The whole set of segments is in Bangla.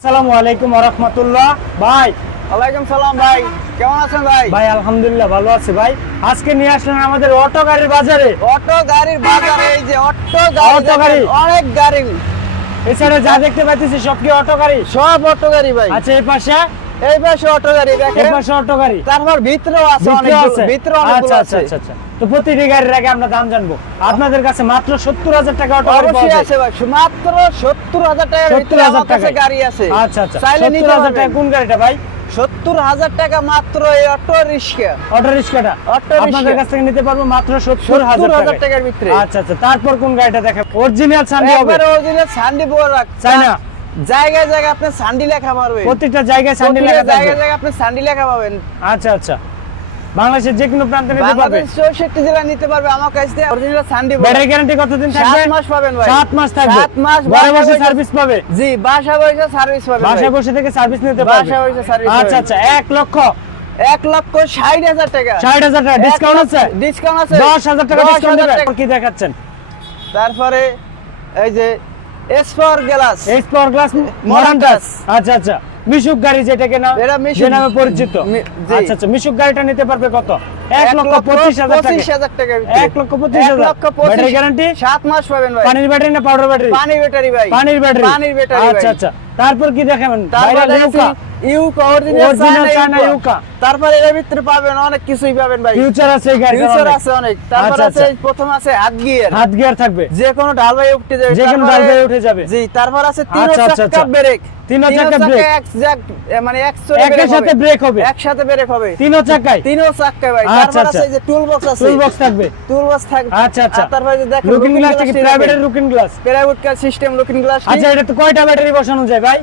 আসসালামু আলাইকুম রহমতুল্লাহ। ভাই। ওয়ালাইকুম সালাম ভাই। কেমন আছেন ভাই? ভাই আলহামদুলিল্লাহ ভালো আছি ভাই। আজকে নিয়ে আসলেন আমাদের অটো গাড়ির বাজারে। অটো গাড়ির বাজারে এই যে অটো গাড়ি অটো গাড়ি। অনেক গাড়ি। এছাড়া যা দেখতে পাচ্ছি সব কি অটো গাড়ি? সব অটো গাড়ি ভাই। আচ্ছা এই পাশে এই পাশে অটো গাড়ি এই পাশে অটো গাড়ি। তারপর ভিতরেও আছে অনেক আছে। ভিতরে আচ্ছা আচ্ছা আছে। আচ্ছা আচ্ছা। তো প্রতিটি গাড়ির আগে আমরা দাম জানব। আপনাদের কাছে মাত্র সত্তর হাজার টাকা অটো গাড়ি পাওয়া আছে ভাই। মাত্র সত্তর হাজার টাকার সত্তর ভিতরে হাজার আমার কাছে টাকা গাড়ি আছে। আচ্ছা আচ্ছা। চাইলে সত্তর নিতে হাজার টাকা কোন গাড়িটা ভাই? সত্তর হাজার টাকা মাত্র এই অটো রিক্সা। অটো রিক্সাটা? Auto rickshaw. আপনাদের কাছ থেকে নিতে পারব মাত্র সত্তর হাজার 70,000 টাকার ভিতরে। আচ্ছা আচ্ছা। তারপর কোন গাড়িটা দেখেন অরিজিনাল সানডে হবে। অরিজিনাল সান্ডি বোরাক চাই না। জায়গায় জায়গায় আপনি সান্ডি লেখা পারবেন প্রত্যেকটা জায়গায় সানডে লেখা থাকবে। জায়গায় জায়গায় আপনি সান্ডি লেখা পাবেন। আচ্ছা আচ্ছা। বাংলাদেশের যে কোনো প্রান্তে নিতে পারবে। বাংলাদেশ চৌষট্টি জেলা নিতে পারবে আমার কাছ থেকে অরিজিনাল সান্ডি ব্যাটারি গ্যারান্টি কতদিন থাকবে? মাস পাবেন ভাই। সাত মাস থাকবে। সাত মাস ঘরে বাসা বসে বসে- সার্ভিস পাবে। জি বাসা বসে সার্ভিস পাবেন বাসায় ভাই। বসে থেকে সার্ভিস নিতে পারবে। বাসায় বসে service আচ্ছা আচ্ছা এক লক্ষ। এক লক্ষ ষাট হাজার টাকা। ষাট হাজার টাকা। ডিসকাউন্ট আছে? ডিসকাউন্ট আছে। দশ হাজার টাকা ডিসকাউন্ট। কি দেখাচ্ছেন? তারপরে এই যে গ্লাস গ্লাস। আচ্ছা আচ্ছা। মিশুক গাড়ি যেটাকে না এটা মিশুক। নামে পরিচিত। আচ্ছা আচ্ছা মিশুক গাড়িটা নিতে পারবে কত? এক লক্ষ পঁচিশ হাজার টাকা। এক লক্ষ পঁচিশ হাজার। লক্ষ ব্যাটারি গ্যারান্টি সাত মাস পাবেন ভাই। পানির ব্যাটারি না পাউডার ব্যাটারি? পানির ব্যাটারি ভাই। পানির ব্যাটারি। পানির ব্যাটারি আচ্ছা আচ্ছা। তারপর কি দেখাবেন তারপরে ইউকা অরিজিনাল ইউকা। তারপরে এর ভিতরে পাবেন অনেক কিছুই পাবেন ভাই। ফিউচার আছে গাড়িটার ফিউচার আছে অনেক। তারপর আচ্ছা, আছে আচ্ছা। প্রথম আছে হাত গিয়ার হাত গিয়ার থাকবে। যে কোনো ঢাল ভাই উঠে যাবে। যে কোনো তারপরে- ঢাল ভাই উঠে যাবে। জি তারপর আছে তিন আচ্ছা, আচ্ছা, চাকা। ব্রেক তিন চাকা ব্রেক। মানে ব্রেক হবে। একসাথে ব্রেক হবে। তিনও চাকায়। তিনও চাকা ভাই। তারপর। আছে যে টুল বক্স আছে। টুল বক্স থাকবে। টুল বক্স থাকবে। আচ্ছা আচ্ছা। তারপরে যে দেখেন লুকিং গ্লাস থেকে প্রাইভেটের looking glass private car system looking glass আচ্ছা এটা তো কয়টা ব্যাটারি বসানো যায় ভাই?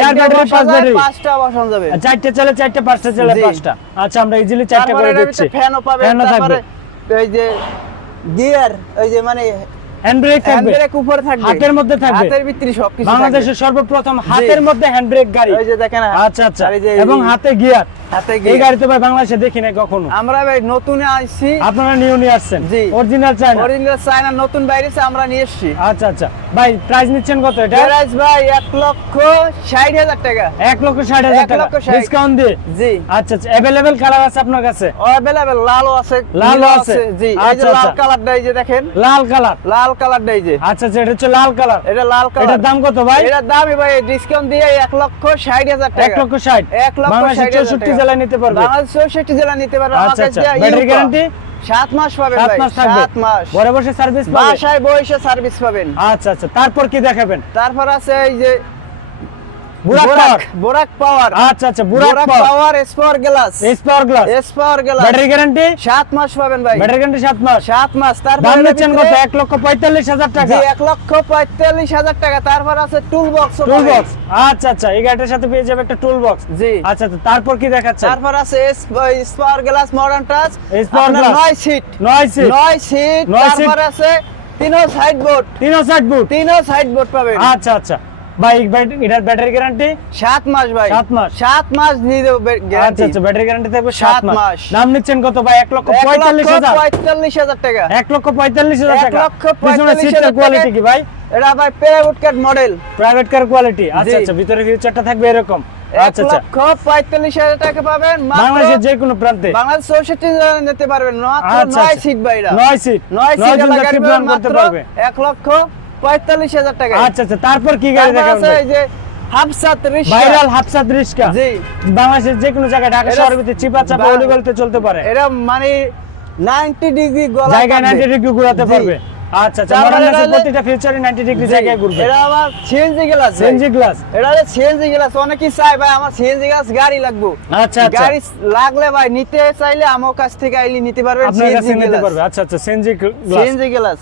চার ব্যাটারি পাঁচ ব্যাটারি পাঁচটা বসানো যাবে। চারটে চলে চারটে পাঁচটা চলে পাঁচটা। আচ্ছা আমরা ইজিলি চারটে করে দিচ্ছি। ফ্যানও পাবেন ফ্যানও থাকবে। এই যে গিয়ার ওই যে মানে থাকবে। উপরে থাকবে। হাতের মধ্যে থাকবে। হাতের ভিতরে সবকিছু বাংলাদেশের সর্বপ্রথম হাতের মধ্যে হ্যান্ড ব্রেক গাড়ি। ওই যে দেখেন আচ্ছা আচ্ছা। এবং হাতে গিয়ার হাতে এই গাড়ি তো ভাই বাংলাদেশে দেখি নাই কখনো। আমরা ভাই নতুন আইছি। আপনারা নিউ নিয়ে আসছেন? জি। অরিজিনাল চাই অরিজিনাল চায়না নতুন বাইরেছে আমরা নিয়ে এসেছি। আচ্ছা আচ্ছা। ভাই প্রাইস নিচ্ছেন কত এটা? গ্যারাজ ভাই এক লক্ষ ষাট হাজার টাকা। এক লক্ষ ষাট হাজার টাকা। ডিসকাউন্ট দিয়ে? জি। আচ্ছা আচ্ছা। অ্যাভেলেবেল কালার আছে আপনার কাছে? অ্যাভেলেবেল লালও আছে লালও আছে। জি এই যে লাল। কালারটা এই যে দেখেন। লাল কালার? লাল কালারটা এই যে। আচ্ছা আচ্ছা এটা হচ্ছে লাল কালার। এটা লাল কালার। এটার দাম কত ভাই? এটার দামই ভাই ডিসকাউন্ট দিয়ে এক লক্ষ ষাট হাজার টাকা। এক লক্ষ লক্ষ চৌষট্টি জেলায় নিতে পারবে? বাংলাদেশ চৌষট্টি জেলা নিতে পারবে। আচ্ছা আচ্ছা। ব্যাটারি গ্যারান্টি সাত মাস পাবেন সাত মাস থাকবে? সাত মাস। ঘরে বসে সার্ভিস পাবেন বাসায় বসে সার্ভিস পাবেন। আচ্ছা আচ্ছা। তারপর কি দেখাবেন? তারপর আছে এই যে বুরাক পাওয়ার। বোরাক পাওয়ার। আচ্ছা আচ্ছা বোরাক power. Power glass. S glass. Spare glass. Battery guarantee? সাত মাস পাবেন ভাই। ব্যাটারি গ্যারান্টি সাত মাস। সাত মাস। তারপর দাম নিচ্ছেন কত? ভিতরে- লক্ষ পঁয়তাল্লিশ হাজার টাকা। জি এক লক্ষ পঁয়তাল্লিশ হাজার টাকা। তারপর আছে টুল বক্স টুল বক্স আচ্ছা আচ্ছা এই গাড়িটার সাথে পেয়ে যাবে একটা টুল বক্স জি। আচ্ছা আচ্ছা তারপর কি দেখাচ্ছে তারপর আছে গ্লাস মডার্ন টাচ। নয় সিট নয় সিট নয় সিট তারপর আছে তিনও সাইড বোর্ড তিনও ষাট বুট তিনও সাইড বোর্ড পাবেন। আচ্ছা আচ্ছা। ভাই এটার ব্যাটারি গ্যারান্টি সাত মাস ভাই। সাত মাস। সাত মাস দিয়ে দেবো আচ্ছা গ্যারান্টি আচ্ছা ব্যাটারি গ্যারান্টি থাকবে সাত সাত মাস। মাস। দাম নিচ্ছেন কত ভাই? এক লক্ষ এক পঁয়তাল্লিশ লক্ষ হাজার। পঁয়তাল্লিশ হাজার টাকা। এক লক্ষ পঁয়তাল্লিশ হাজার এক লক্ষ পিছনে পঁয়তাল্লিশ সিটের হাজার কোয়ালিটি কি ভাই? এটা ভাই পেরাউড card model private car quality আচ্ছা আচ্ছা ভিতরে ফিউচারটা থাকবে এরকম। আচ্ছা আচ্ছা। লক্ষ পঁয়তাল্লিশ হাজার টাকা পাবেন বাংলাদেশের যে কোনো প্রান্তে। বাংলাদেশ চৌষট্টি জেলা নিতে পারবেন। আচ্ছা, নয় আচ্ছা। সিট বাইরা নয় সিট নয় সিট করতে পারবে। এক লক্ষ পঁয়তাল্লিশ হাজার টাকা। আচ্ছা আচ্ছা তারপর কি গাড়ি দেখাবেন এই যে হাফসাত রিক্সা। ভাইরাল হাফসাত রিস্কা জি। বাংলাদেশের যে কোনো জায়গায় ঢাকা শহরের ভিতরে চিপা চাপা অলিগলিতে চলতে পারে। এটা মানে 90 ডিগ্রি গলা জায়গায় 90 ডিগ্রি ঘোরাতে জি। পারবে। আচ্ছা আচ্ছা মডার্ন প্রতিটা ফিউচারে 90 ডিগ্রি জায়গায় ঘুরবে। এটা আমার সিএনজি গ্লাস সিএনজি গ্লাস এটা সিএনজি গ্লাস অনেকেই চাই ভাই আমার সিএনজি গ্লাস গাড়ি লাগবে। আচ্ছা আচ্ছা। গাড়ি লাগলে ভাই নিতে চাইলে আমার কাছ থেকে আইলি নিতে আপনার কাছে নিতে পারবে। আচ্ছা আচ্ছা সিএনজি গ্লাস সিএনজি গ্লাস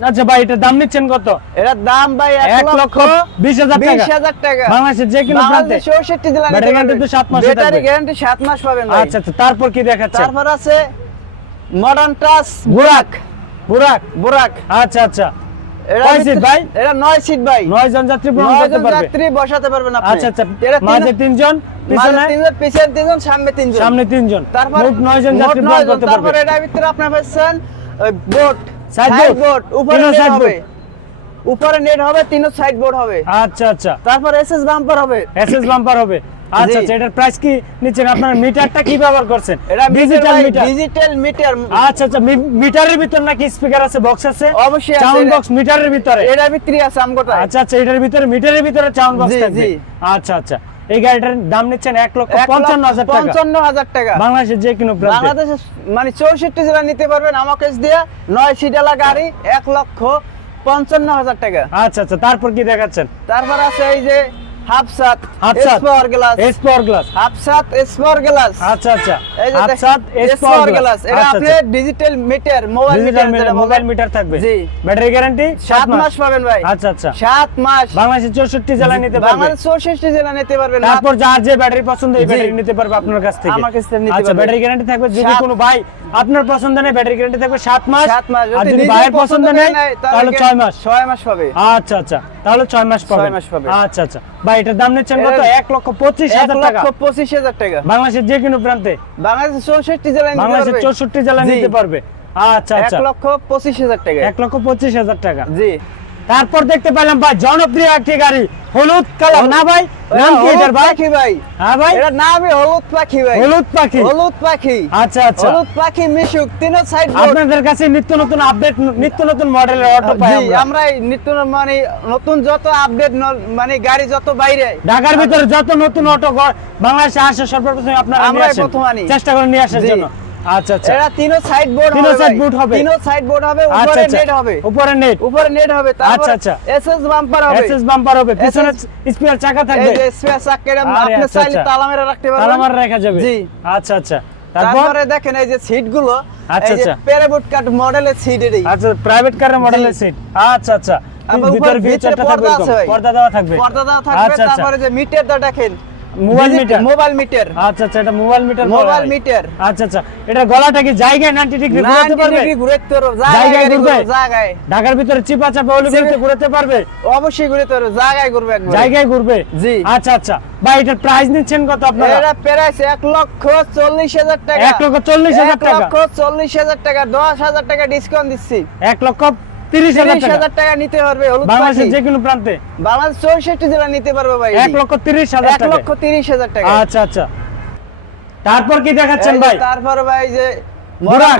আচ্ছা ভাই এটা দাম নিচ্ছেন কত? এটার দাম ভাই এক লক্ষ লক্ষ বিশ হাজার বিশ টাকা হাজার টাকা। বাংলাদেশের যে কোনো প্রান্তে। বাংলাদেশ চৌষট্টি জেলা ব্যাটারি তো সাত মাসে ব্যাটারি গ্যারান্টি সাত মাস পাবেন আচ্ছা আচ্ছা তারপর কি দেখাচ্ছে? তারপর আছে মডার্ন টাচ বুরাক। বুরাক বুরাক। আচ্ছা আচ্ছা। এটা কয় ভিতরে- ভাই? এটা নয় সিট ভাই। নয় জন যাত্রী বহন করতে পারবে। যাত্রী বসাতে পারবেন আপনি। আচ্ছা আচ্ছা। মাঝে তিনজন পিছনে? তিনজন পিছনে তিনজন সামনে তিনজন। সামনে তিনজন। তারপর মোট নয় জন যাত্রী। তারপর ভিতরে আপনি পাচ্ছেন বোট উপরে হবে। উপরে নেট হবে তিনও হবে। আচ্ছা আচ্ছা। তারপর এসএস বাম্পার হবে। এসএস বাম্পার হবে। আচ্ছা আচ্ছা এটার প্রাইস কি নিচ্ছেন? আপনারা মিটারটা কি ব্যবহার করছেন? এটা ডিজিটাল মিটার ডিজিটাল মিটার আচ্ছা আচ্ছা মিটারের ভিতর নাকি স্পিকার আছে বক্স আছে? অবশ্যই সাউন্ড বক্স মিটারের ভিতরে। এটার ভিতরে আছে আমগোটা আচ্ছা আচ্ছা এটার ভিতরে মিটারের ভিতরে সাউন্ড বক্স থাকবে। আচ্ছা আচ্ছা। এই গাড়িটার দাম নিচ্ছেন এক লক্ষ পঞ্চান্ন হাজার পঞ্চান্ন হাজার টাকা। বাংলাদেশের যে কোনো বাংলাদেশে মানে চৌষট্টি জেলা নিতে পারবেন আমাকে দিয়ে নয় সিডালা গাড়ি এক লক্ষ পঞ্চান্ন হাজার টাকা। আচ্ছা আচ্ছা তারপর কি দেখাচ্ছেন? তারপর আছে এই যে হাফসাত হাফসাত। Power glass. S power glass. হাফসাত power glass. আচ্ছা আচ্ছা। এই যে হাফসাত S S power power glass. Glass. এটা আপনি digital meter mobile digital meter mobile meter থাকবে। জি। ব্যাটারি গ্যারান্টি সাত মাস। পাবেন ভাই। আচ্ছা আচ্ছা। সাত মাস। বাংলাদেশের চৌষট্টি জেলা নিতে পারবে। বাংলাদেশ চৌষট্টি জেলা নিতে পারবেন তারপর যার যে ব্যাটারি পছন্দ এই ব্যাটারি নিতে পারবে আপনার কাছ থেকে। আমার কাছ থেকে নিতে আচ্ছা ব্যাটারি গ্যারান্টি থাকবে। যদি কোনো ভাই আপনার পছন্দ নেই ব্যাটারি গ্যারান্টি থাকবে সাত মাস। মাস। আর যদি ভাইয়ের পছন্দ নেই তাহলে ছয় মাস। ছয় মাস পাবে। আচ্ছা আচ্ছা। তাহলে ছয় মাস পাবে মাস পাবে। আচ্ছা আচ্ছা। ভাই এটার দাম নিচ্ছেন কত? এক লক্ষ পঁচিশ হাজার টাকা। লক্ষ পঁচিশ হাজার টাকা। বাংলাদেশের যে কোনো প্রান্তে। বাংলাদেশের চৌষট্টি জেলায় বাংলাদেশের চৌষট্টি জেলায়। নিতে পারবে। আচ্ছা এক আচ্ছা লক্ষ পঁচিশ হাজার টাকা। এক লক্ষ পঁচিশ হাজার টাকা। জি। তারপর দেখতে পেলাম ভাই জনপ্রিয় একটি গাড়ি হলুদ কালার। না ভাই নাম কি এটার ভাই? পাখি ভাই। হ্যাঁ ভাই। এটা নামই হলুদ পাখি ভাই। হলুদ পাখি। হলুদ পাখি। আচ্ছা আচ্ছা। হলুদ পাখি মিশুক তিনও সাইড আপনাদের কাছে নিত্য নতুন আপডেট নিত্য নতুন মডেলের অটো পাই আমরা। আমরা নিত্য মানে নতুন যত আপডেট মানে গাড়ি যত বাইরে। ঢাকার ভিতরে যত নতুন অটো বাংলাদেশে আসে সর্বপ্রথম আপনারা নিয়ে আসেন। প্রথম আনি। চেষ্টা করে নিয়ে আসার জন্য। আচ্ছা আচ্ছা। এরা তিনও সাইড বোর্ড side ভাই। board হবে। তিনও সাইড বোর্ড হবে আচ্ছা উপরে আচ্ছা। নেট হবে। উপরে নেট উপরে নেট হবে আচ্ছা, আচ্ছা। এসএস বাম্পার হবে। এসএস বাম্পার হবে। পিছনে স্পিয়ার চাকা এই যে স্পেয়ার চাক্কের আরে, আপনি আচ্ছা, চাইলে আচ্ছা। তালা মেরে রাখতে তালা পারবেন মারা রাখা যাবে। জি। আচ্ছা আচ্ছা। তারপরে? দেখেন এই যে সিটগুলো আচ্ছা, যে আচ্ছা। প্যারাবুট কাট মডেলের সিট এরই। আচ্ছা প্রাইভেট কারের মডেলের সিট আচ্ছা আচ্ছা। ভিতরে থাকবে পর্দা দেওয়া থাকবে। পর্দা দেওয়া থাকবে আচ্ছা আচ্ছা। তারপরে যে মিটারটা দেখেন। Mobile meter. Mobile meter. আচ্ছা আচ্ছা এটা মোবাইল মিটার মোবাইল। মিটার। আচ্ছা আচ্ছা এটা গলাটা কি জায়গায় 90 ডিগ্রি ঘুরাতে 90 ডিগ্রি ঘুরাতে পারো জায়গায় জায়গায় ঘুরবে? ঘুরবে জায়গায়। ঢাকার ভিতরে চিপা চাপা হলে চিপে- ঘুরাতে পারবে? অবশ্যই ঘুরাতে জায়গায় ঘুরবে একবার। জায়গায় ঘুরবে? জি। আচ্ছা আচ্ছা। ভাই এটার প্রাইস নিচ্ছেন কত আপনারা? প্রাইস এক লক্ষ চল্লিশ হাজার টাকা। এক লক্ষ চল্লিশ হাজার এক টাকা। লক্ষ হাজার টাকা দশ হাজার টাকা ডিসকাউন্ট দিচ্ছি। এক লক্ষ তিরিশ হাজার টাকা। নিতে পারবে বাংলাদেশের যে কোনো প্রান্তে। বাংলাদেশ চৌষট্টি জেলা নিতে পারবে ভাই। এক লক্ষ তিরিশ হাজার এক লক্ষ তিরিশ হাজার টাকা। আচ্ছা আচ্ছা। তারপর কি দেখাচ্ছেন ভাই? তারপর ভাই যে বুরাক।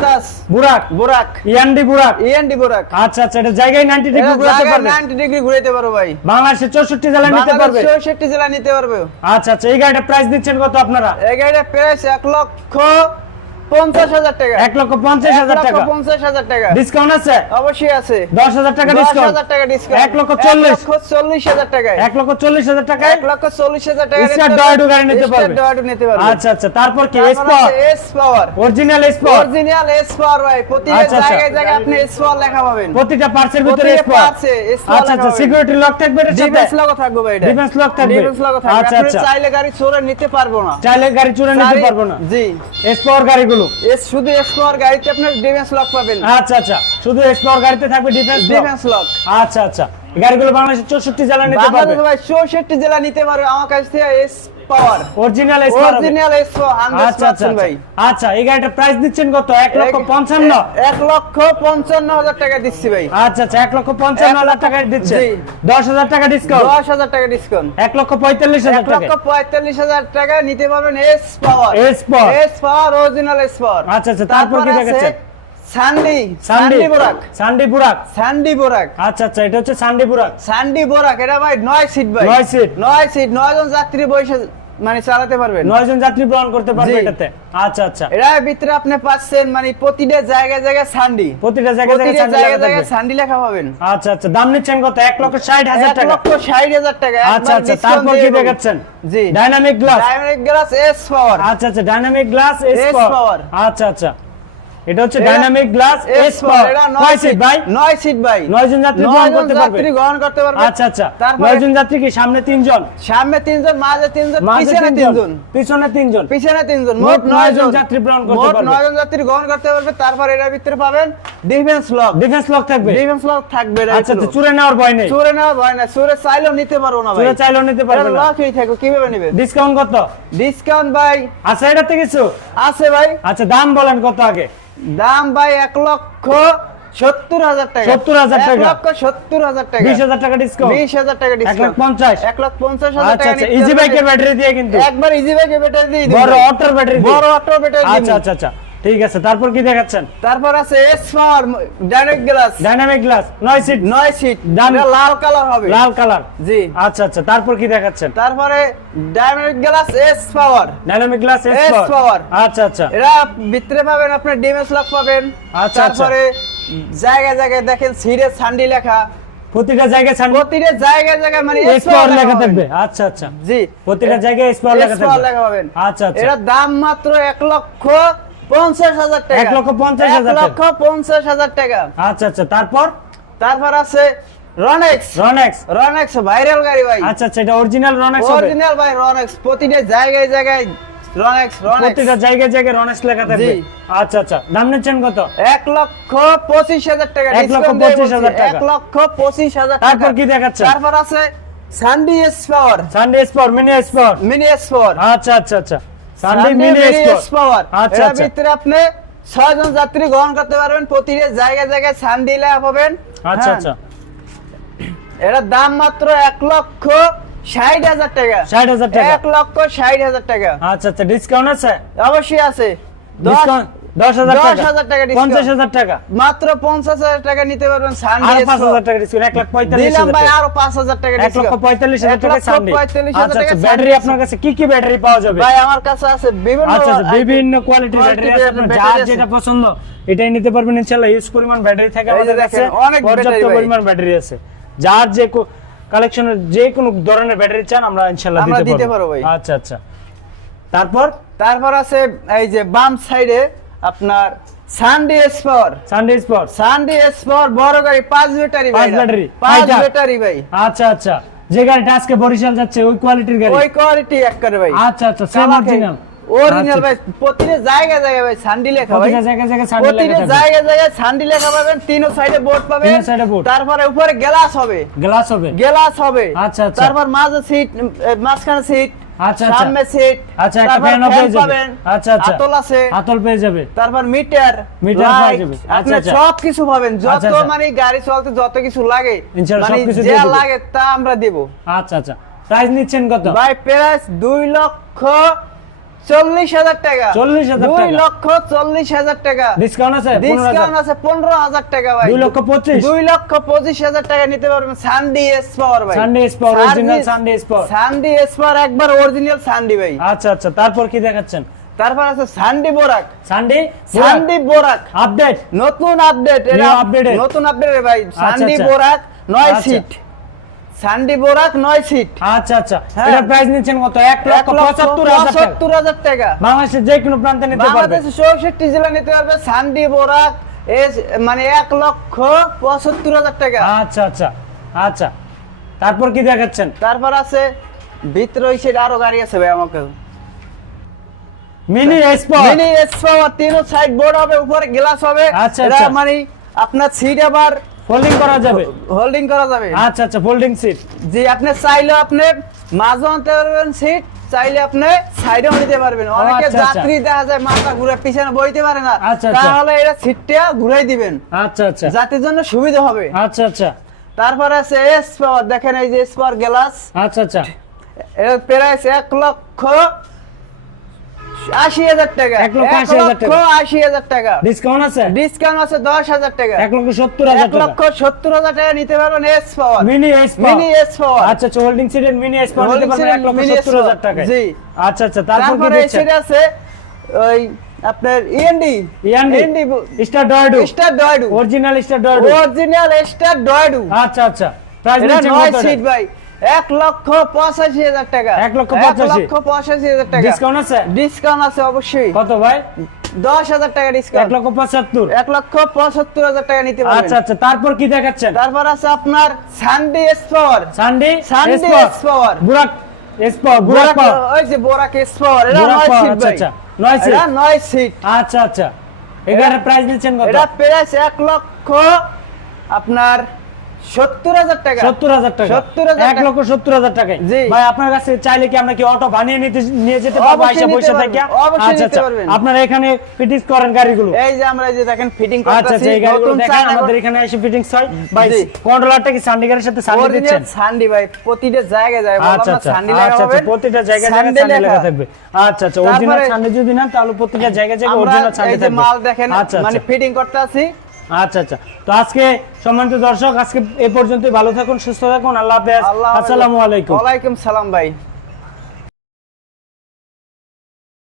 বুরাক। বুরাক। ইয়ান্ডি বুরাক। ইএনডি বুরাক। আচ্ছা আচ্ছা এটা জায়গায় 90 ডিগ্রি ঘুরাতে পারবে? 90 ডিগ্রি ঘুরাইতে পারো ভাই। বাংলাদেশের 64 জেলা নিতে পারবে? বাংলাদেশ চৌষট্টি জেলা নিতে পারবে। আচ্ছা আচ্ছা এই গাড়িটা প্রাইস দিচ্ছেন কত আপনারা? এই গাড়িটা প্রাইস এক লক্ষ টাকা। লক্ষ টাকা। টাকা। ডিসকাউন্ট আছে? অবশ্যই আছে। টাকা ডিসকাউন্ট টাকা ডিসকাউন্ট লক্ষ লক্ষ লক্ষ টাকা গাড়ি নিতে পারবে। নিতে পারবে। আচ্ছা আচ্ছা। তারপর কি? S power S power original S power original S power ভাই। প্রতিটা আচ্ছা। জায়গায় জায়গায় আপনি এস পাওয়ার লেখা পাবেন। প্রতিটা পার্টসের ভিতরে এস পাওয়ার আচ্ছা আচ্ছা। সিকিউরিটি লক থাকবে এটার সাথে? ডিফেন্স লগো থাকবে ভাই এটা। Defense lock থাকবে? ডিফেন্স লগো থাকবে। আচ্ছা, আচ্ছা। চাইলে গাড়ি চোরে নিতে পারব না। চাইলে গাড়ি চুরে নিতে পারব না। জি। এস পাওয়ার গাড়িগুলো এস শুধু এক্সপ্লোর গাড়িতে আপনার ডিফেন্স লক পাবেন। আচ্ছা আচ্ছা। শুধু এক্সপ্লোর গাড়িতে থাকবে ডিফেন্স ডিফেন্স লক আচ্ছা আচ্ছা। গাড়িগুলো বাংলাদেশের চৌষট্টি জেলা নিতে পারবে? চৌষট্টি জেলা নিতে পারবে। আমার কাছ থেকে power. Original S original S power আচ্ছা আচ্ছা ভাই। আচ্ছা। আচ্ছা এই গাড়িটার প্রাইস দিচ্ছেন কত? এক লক্ষ পঞ্চান্ন। হাজার টাকা দিচ্ছি ভাই। আচ্ছা আচ্ছা লক্ষ হাজার টাকা হাজার ডিসকাউন্ট দশ হাজার টাকা ডিসকাউন্ট এক লক্ষ হাজার হাজার টাকা নিতে পারবেন S power S power। S power original S power আচ্ছা আচ্ছা তারপর কি দেখাচ্ছেন? সান্ডি সান্ডি। বোরাক। সান্ডি বুরাক। সান্ডি বোরাক। আচ্ছা আচ্ছা এটা হচ্ছে সান্ডি বুরাক। সান্ডি বোরাক এটা ভাই নয় সিট ভাই। নয় সিট। নয় সিট নয় জন যাত্রী বসে মানে চালাতে পারবেন। নয় জন যাত্রী গ্রহণ করতে পারবে এটাতে। আচ্ছা আচ্ছা। এটার ভিতরে আপনি পাচ্ছেন মানে প্রতিটা জায়গায় জায়গায় সান্ডি। প্রতিটা জায়গায় জায়গায় জায়গায়। সান্ডি লেখা পাবেন। আচ্ছা আচ্ছা দাম নিচ্ছেন কত? এক লক্ষ ষাট হাজার এক টাকা। লক্ষ ষাট হাজার টাকা। আচ্ছা আচ্ছা তারপর কি দেখাচ্ছেন? জি। Dynamic glass diamond glass S power আচ্ছা আচ্ছা ডাইনামিক গ্লাস এস পাওয়ার আচ্ছা আচ্ছা। এটা হচ্ছে ডাইনামিক গ্লাস এস পাওয়ার কয় সিট ভাই? নয় সিট ভাই। জন যাত্রী গ্রহণ করতে পারবে। যাত্রী গ্রহণ করতে পারবে। আচ্ছা আচ্ছা। জন যাত্রী কি সামনে তিনজন? সামনে তিনজন মাঝে পিছনে পিছনে তিনজন। পিছনে মোট মোট জন যাত্রী গ্রহণ করতে মোট পারবে। নয় জন যাত্রী গ্রহণ করতে পারবে। তারপর এটার ভিতরে পাবেন ডিফেন্স লক ডিফেন্স লক থাকবে। ডিফেন্স লক থাকবে আচ্ছা চুরে নেওয়ার ভয় নেই। চোরে নেওয়া ভয় না চোরে চাইলেও নিতে পারব না ভাই। চুরে চাইলেও নিতে পারবে না। লকই থাকবে। কীভাবে নেবে ডিসকাউন্ট কত? ডিসকাউন্ট ভাই। আচ্ছা এটাতে কিছু? আছে ভাই। আচ্ছা দাম বলেন কত আগে? দাম ভাই এক লক্ষ সত্তর হাজার টাকা। 70,000 এক টাকা। লক্ষ সত্তর হাজার টাকা। বিশ হাজার টাকা ডিসকাউন্ট বিশ হাজার টাকা ডিসকাউন্ট পঞ্চাশ। এক লাখ পঞ্চাশ হাজার আচ্ছা টাকা আচ্ছা ইজি বাইকের ব্যাটারি দিয়ে কিন্তু। একবার ইজি বাইকের ব্যাটারি দিয়ে বড় অটোর ব্যাটারি বড় অটোর ব্যাটারি আচ্ছা আচ্ছা আচ্ছা। ঠিক আছে তারপর কি দেখাচ্ছেন? তারপর আছে S power direct glass dynamic glass নয় সিট নয় সিট এটা লাল কালার হবে। লাল কালার জি। আচ্ছা আচ্ছা তারপর কি দেখাচ্ছেন? তারপরে direct glass S power dynamic glass S power আচ্ছা আচ্ছা। এরা ভিতরে পাবেন আপনার ডিএমএস লক পাবেন। আচ্ছা, তারপরে জায়গায় জায়গায় দেখেন সিরে সান্ডি লেখা। প্রতিটা জায়গায় সান প্রতিটা জায়গায় জায়গায় মানে এস পাওয়ার লেখা থাকবে। আচ্ছা আচ্ছা। জি। প্রতিটা জায়গায় এস পাওয়ার লেখা থাকবে। লেখা পাবেন। আচ্ছা আচ্ছা। এটার দাম মাত্র এক লক্ষ পঞ্চাশ হাজার টাকা। এক লক্ষ পঞ্চাশ হাজার লক্ষ পঞ্চাশ হাজার টাকা। আচ্ছা আচ্ছা তারপর? তারপর আছে রনেক্স রনেক্স রনেক্স ভাইরাল গাড়ি ভাই। আচ্ছা আচ্ছা এটা অরিজিনাল রনেক্স অরিজিনাল ভাই রনেক্স প্রতিটা জায়গায় জায়গায় রনেক্স রনেক্স প্রতিটা জায়গায় জায়গায় রনেক্স লেখা থাকবে। আচ্ছা আচ্ছা দাম নিচ্ছেন কত? এক লক্ষ পঁচিশ হাজার টাকা এক লক্ষ পঁচিশ হাজার টাকা। এক লক্ষ পঁচিশ হাজার তারপর কি দেখাচ্ছেন? তারপর আছে Sunday S power Sunday S power mini S power mini S power আচ্ছা আচ্ছা আচ্ছা। সানডে মিনি আচ্ছা এর আচ্ছা। ভিতরে আপনি ছয় যাত্রী গ্রহণ করতে পারবেন প্রতিটা জায়গায় জায়গায় সানডি লেখা হবেন আচ্ছা হ্যাঁ। আচ্ছা। এটার দাম মাত্র এক লক্ষ ষাট হাজার টাকা। ষাট হাজার টাকা। এক লক্ষ ষাট হাজার টাকা। আচ্ছা আচ্ছা। ডিসকাউন্ট আছে? অবশ্যই আছে। ডিসকাউন্ট দশ হাজার টাকা। হাজার টাকা discount। পঞ্চাশ হাজার টাকা। মাত্র পঞ্চাশ হাজার টাকা নিতে পারবেন আর পাঁচ হাজার টাকা ডিসকাউন্ট এক লাখ পঁয়তাল্লিশ ভাই আরও পাঁচ হাজার টাকা এক লক্ষ পঁয়তাল্লিশ হাজার টাকা পঁয়তাল্লিশ হাজার আচ্ছা আচ্ছা টাকা ব্যাটারি আপনার কাছে কি কি ব্যাটারি পাওয়া যাবে? ভাই আমার কাছে আছে বিভিন্ন আচ্ছা বিভিন্ন কোয়ালিটির ব্যাটারি আছে আপনার যার যেটা পছন্দ এটাই নিতে পারবেন ইনশাআল্লাহ। ইউজ পরিমাণ ব্যাটারি থাকে যে আমাদের কাছে। দেখেন, অনেক পর্যাপ্ত পরিমাণ ব্যাটারি আছে। যার যে কালেকশনের যে কোনো ধরনের ব্যাটারি চান আমরা ইনশাআল্লাহ দিতে পারব। পারব ভাই। আচ্ছা আচ্ছা। তারপর? তারপর আছে এই যে বাম সাইডে আপনার Sunday S power Sunday spot Sunday S power বড় গাড়ি পাঁচ ব্যাটারি পাঁচ battery, পাঁচ ব্যাটারি ভাই। আচ্ছা আচ্ছা। যে গাড়িটা আজকে বরিশাল যাচ্ছে ওই কোয়ালিটির গাড়ি। ওই কোয়ালিটি এক করে ভাই। আচ্ছা আচ্ছা সেম অরিজিনাল অরিজিনাল ভাই প্রতিটা জায়গায় জায়গায় ভাই সানডি লেখা ভাই। প্রতিটা জায়গায় জায়গায় সানডে লেখা প্রতিটা থাকবে জায়গায় জায়গায় সানডি লেখা পাবেন তিনো সাইডে বোর্ড পাবেন। তিনো এ board। তারপরে উপরে গ্লাস হবে। গ্লাস হবে। গ্লাস হবে। আচ্ছা, আচ্ছা। তারপর মাঝে সিট মাঝখানে সিট আচ্ছা, আচ্ছা। সামনে সিট আচ্ছা একটা ফ্যানও পেয়ে যাবে আচ্ছা আচ্ছা আতল আছে আতল পেয়ে যাবে তারপর মিটার মিটার পাওয়া যাবে। আপনি। সব কিছু পাবেন যত। মানে গাড়ি চলতে যত কিছু লাগে ইনশাআল্লাহ মানে সবকিছু যা লাগে তা আমরা দেব আচ্ছা আচ্ছা প্রাইস নিচ্ছেন কত ভাই প্রাইস দুই লক্ষ চল্লিশ হাজার টাকা। 40,000 দুই লক্ষ চল্লিশ হাজার টাকা। ডিসকাউন্ট আছে ডিসকাউন্ট আছে পনেরো হাজার টাকা ভাই। দুই লক্ষ পঁচিশ? দুই লক্ষ পঁচিশ হাজার টাকা নিতে পারবেন সানডি এস ভাই। Sunday spot original Sunday spot সানডি S একবার অরিজিনাল সানডি ভাই। আচ্ছা আচ্ছা তারপর কি দেখাচ্ছেন? তারপর আছে সানডি বোরাক সানডে সানডি বোরাক আপডেট নতুন আপডেট এটা updated? নতুন আপডেট ভাই। সানডি আচ্ছা। বোরাক নয়। সিট সানডি বোরাক সিট। আচ্ছা আচ্ছা। হ্যাঁ। এটা প্রাইস নিচ্ছেন কত? লক্ষ পঁচাত্তর হাজার টাকা। বাংলাদেশের যে কোনো প্রান্তে নিতে পারবে। বাংলাদেশের চৌষট্টি জেলা নিতে পারবে সানডি বোরাক মানে লক্ষ পঁচাত্তর হাজার টাকা। আচ্ছা আচ্ছা আচ্ছা। তারপর কি দেখাচ্ছেন? তারপর আছে ভিতরে ওই সাইড আরও গাড়ি আছে ভাই আমাকে। Mini spot mini S power side board হবে উপরে গ্লাস হবে। আচ্ছা, আচ্ছা। মানে আপনার সিট আবার ফোল্ডিং করা যাবে? হোল্ডিং করা যাবে। আচ্ছা আচ্ছা ফোল্ডিং সিট জি আপনি চাইলে আপনি মাঝে আনতে পারবেন সিট চাইলে আপনি সাইডেও নিতে পারবেন। অনেকে আচ্ছা, আচ্ছা। যাত্রী দেখা যায় মাথা ঘুরে পিছনে বইতে পারে না। আচ্ছা। তাহলে এটা সিটটা ঘুরাই দিবেন। আচ্ছা আচ্ছা। যাত্রীর জন্য সুবিধা হবে। আচ্ছা আচ্ছা। তারপর আছে এস পাওয়ার দেখেন এই যে এস পাওয়ার গ্লাস আচ্ছা আচ্ছা। এর প্রাইস এক লক্ষ আশি হাজার টাকা। এক লক্ষ আশি হাজার টাকা। আশি হাজার টাকা। ডিসকাউন্ট আছে? ডিসকাউন্ট আছে দশ হাজার টাকা। এক লক্ষ সত্তর হাজার লক্ষ সত্তর হাজার টাকা নিতে পারবেন S power mini S mini S power আচ্ছা আচ্ছা হোল্ডিং সিটের মিনি এস নিতে পারবেন এক লক্ষ সত্তর হাজার টাকা জি। আচ্ছা আচ্ছা তারপর কি দিচ্ছেন আছে ওই আপনার ইএনডি ইএনডি স্টার ডয়েডু স্টার ডয়ডু অরিজিনাল স্টার ডয়েডু অরিজিনাল স্টার ডয়ডু আচ্ছা আচ্ছা। প্রাইস এটা কত ভাই। এক লক্ষ পঁচাশি হাজার টাকা। এক লক্ষ পঁচাশি? হাজার টাকা। ডিসকাউন্ট আছে? ডিসকাউন্ট আছে অবশ্যই। কত ভাই? দশ হাজার টাকা এক লক্ষ পঁচাত্তর। এক লক্ষ পঁচাত্তর হাজার টাকা নিতে পারবেন। আচ্ছা আচ্ছা তারপর কি দেখাচ্ছেন? তারপর আছে আপনার Sunday S power Sunday Sunday S বুরাক S power বুরাক ওই যে বোরাক এস পাওয়ার এটা নয় সিট আচ্ছা, ভাই। আচ্ছা, নয় সিট। এটা নয় সিট আচ্ছা আচ্ছা। এগারে প্রাইস নিচ্ছেন কত? এটা প্রাইস এক লক্ষ আপনার সত্তর হাজার টাকা। সত্তর হাজার টাকা। সত্তর এক লক্ষ সত্তর হাজার টাকায়। ভাই আপনার কাছে চাইলে কি আমরা কি অটো বানিয়ে নিতে নিয়ে যেতে পারব? আইসা পয়সা থেকে আচ্ছা আচ্ছা। আপনারা এখানে ফিটিংস করেন গাড়িগুলো। এই যে আমরা এই যে দেখেন ফিটিং আচ্ছা করতেছি আচ্ছা এই গাড়িগুলো দেখেন আমাদের এখানে এসে ফিটিংস হয়। ভাই কন্ট্রোলারটা কি সান্ডিগারের সাথে সান্ডি দিচ্ছেন? সান্ডি ভাই প্রতিটা জায়গায় যায়। আচ্ছা আচ্ছা আচ্ছা আচ্ছা প্রতিটা জায়গায় জায়গায় সান্ডি সান্ডি লেখা। থাকবে। আচ্ছা আচ্ছা অরিজিনাল সান্ডি যদি না তাহলে প্রতিটা জায়গায় জায়গায় অরিজিনাল সান্ডি থাকবে। মাল দেখেন মানে ফিটিং করতে আছি আচ্ছা আচ্ছা। তো আজকে সম্মানিত দর্শক আজকে এ পর্যন্তই। ভালো থাকুন সুস্থ থাকুন। আল্লাহ হাফেজ। আসসালামু আলাইকুম। ওয়ালাইকুম সালাম ভাই।